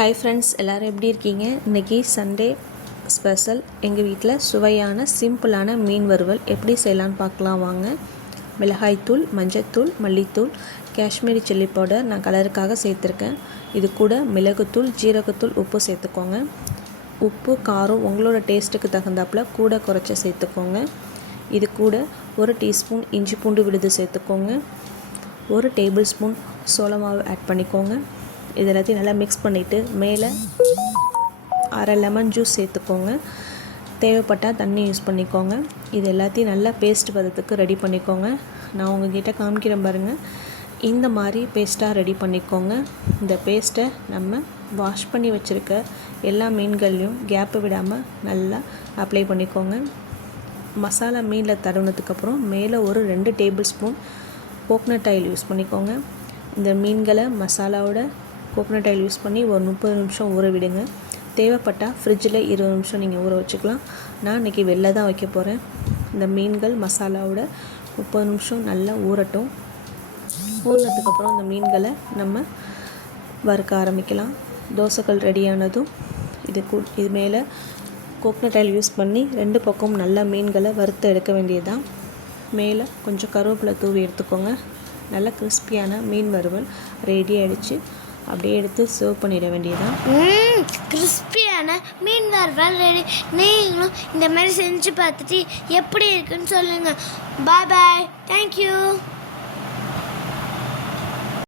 Hi friends, எல்லோரும் எப்படி இருக்கீங்க? இன்றைக்கி சண்டே ஸ்பெஷல். எங்கள் வீட்டில் சுவையான சிம்பிளான மீன் வறுவல் எப்படி செய்யலான்னு பார்க்கலாம் வாங்க. மிளகாய்த்தூள், மஞ்சத்தூள், மல்லித்தூள், காஷ்மீரி சில்லி பவுடர் நான் கலருக்காக சேர்த்துருக்கேன். இது கூட மிளகுத்தூள், ஜீரகத்தூள், உப்பு சேர்த்துக்கோங்க. உப்பு காரம் உங்களோட டேஸ்ட்டுக்கு தகுந்தாப்பில் கூட குறைச்சி சேர்த்துக்கோங்க. இது கூட 1 டீஸ்பூன் இஞ்சி பூண்டு விழுது சேர்த்துக்கோங்க. 1 டேபிள் ஸ்பூன் சோள மாவு ஆட் பண்ணிக்கோங்க. இது எல்லாத்தையும் நல்லா மிக்ஸ் பண்ணிவிட்டு மேலே அரை லெமன் ஜூஸ் சேர்த்துக்கோங்க. தேவைப்பட்டால் தண்ணி யூஸ் பண்ணிக்கோங்க. இது எல்லாத்தையும் நல்லா பேஸ்ட் பதத்துக்கு ரெடி பண்ணிக்கோங்க. நான் உங்ககிட்ட காமிக்கிறேன் பாருங்கள். இந்த மாதிரி பேஸ்ட்டாக ரெடி பண்ணிக்கோங்க. இந்த பேஸ்ட்டை நம்ம வாஷ் பண்ணி வச்சுருக்க எல்லா மீன்கள்லையும் கேப்பு விடாமல் நல்லா அப்ளை பண்ணிக்கோங்க. மசாலா மீனில் தடவினதுக்கப்புறம் மேலே ஒரு 2 table spoon coconut oil use பண்ணிக்கோங்க. இந்த மீன்களை மசாலாவோட கோகனட் ஆயில் யூஸ் பண்ணி ஒரு 30 நிமிஷம் ஊற விடுங்க. தேவைப்பட்டால் ஃப்ரிட்ஜில் 20 நிமிஷம் நீங்கள் ஊற வச்சுக்கலாம். நான் இன்றைக்கி வெளில தான் வைக்க போகிறேன். இந்த மீன்கள் மசாலாவோட 30 நிமிஷம் நல்லா ஊறட்டும். ஊறினதுக்கப்புறம் இந்த மீன்களை நம்ம வறுக்க ஆரம்பிக்கலாம். தோசைகள் ரெடியானதும் இது மேலே கோகனட் ஆயில் யூஸ் பண்ணி 2 பக்கம் நல்லா மீன்களை வறுத்து எடுக்க வேண்டியதுதான். மேலே கொஞ்சம் கருவேப்பிலை தூவி எடுத்துக்கோங்க. நல்லா கிறிஸ்பியான மீன் வறுவல் ரெடி ஆகிடுச்சு. அப்படியே எடுத்து சர்வ் பண்ணிட வேண்டியதான். கிறிஸ்பியான மீன் வறுவல் ரெடி. நீங்களும் இந்த மாதிரி செஞ்சு பார்த்துட்டு எப்படி இருக்குன்னு சொல்லுங்கள். பாய் பாய். தேங்க்யூ.